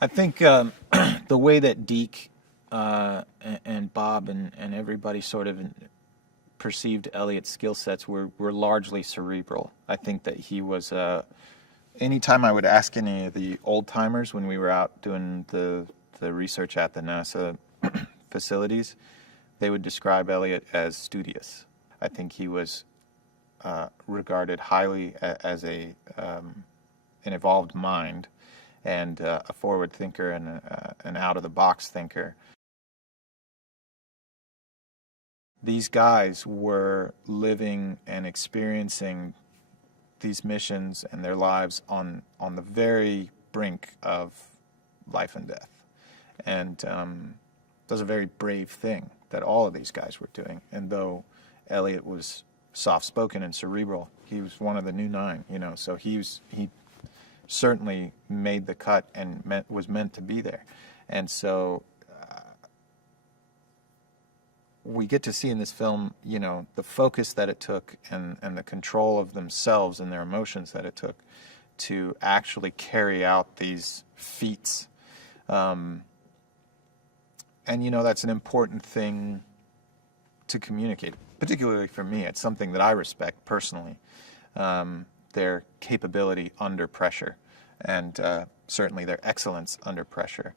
I think the way that Deke and Bob and everybody sort of perceived Elliott's skill sets were largely cerebral. I think that he was. Anytime I would ask any of the old timers when we were out doing the research at the NASA facilities, they would describe Elliott as studious. I think he was regarded highly as an evolved mind and a forward thinker and an out-of-the-box thinker. These guys were living and experiencing these missions and their lives on the very brink of life and death. And that was a very brave thing that all of these guys were doing. And though Elliott was soft-spoken and cerebral, he was one of the new nine, so he certainly made the cut and was meant to be there. And so we get to see in this film, the focus that it took and the control of themselves and their emotions that it took to actually carry out these feats. And, that's an important thing to communicate, particularly for me. It's something that I respect personally, their capability under pressure and certainly their excellence under pressure.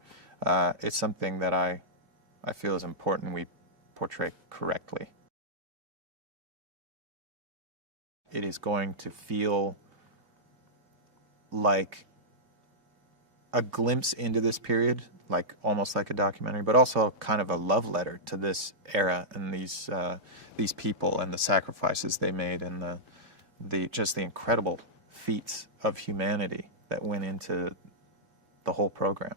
It's something that I feel is important we portray correctly. It is going to feel like a glimpse into this period, almost like a documentary, but also kind of a love letter to this era and these people and the sacrifices they made and the incredible feats of humanity that went into the whole program.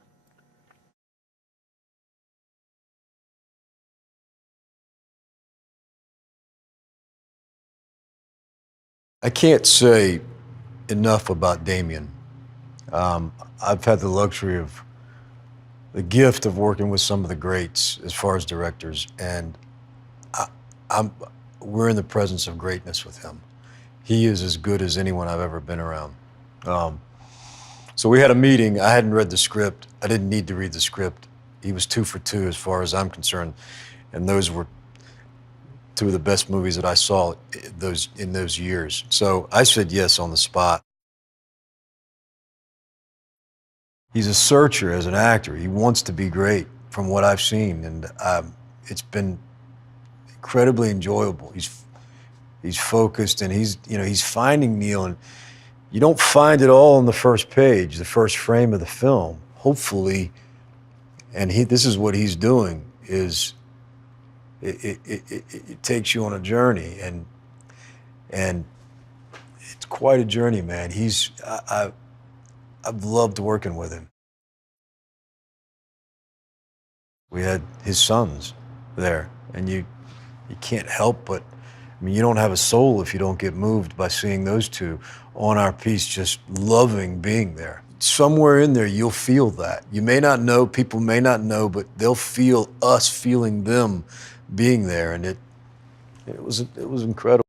I can't say enough about Damien. I've had the luxury of the gift of working with some of the greats as far as directors, and we're in the presence of greatness with him. He is as good as anyone I've ever been around. So we had a meeting. I hadn't read the script. I didn't need to read the script. He was 2 for 2 as far as I'm concerned, and those were two of the best movies that I saw in those years. So I said yes on the spot. He's a searcher as an actor. He wants to be great from what I've seen, and it's been incredibly enjoyable. He's focused, and he's finding Neil, and you don't find it all on the first page, the first frame of the film. Hopefully, and this is what he's doing, is it takes you on a journey, and it's quite a journey, man. I've loved working with him. We had his sons there, and you can't help but, you don't have a soul if you don't get moved by seeing those two on our piece, just loving being there. Somewhere in there, you'll feel that. You may not know, people may not know, but they'll feel us feeling them being there, and it was incredible.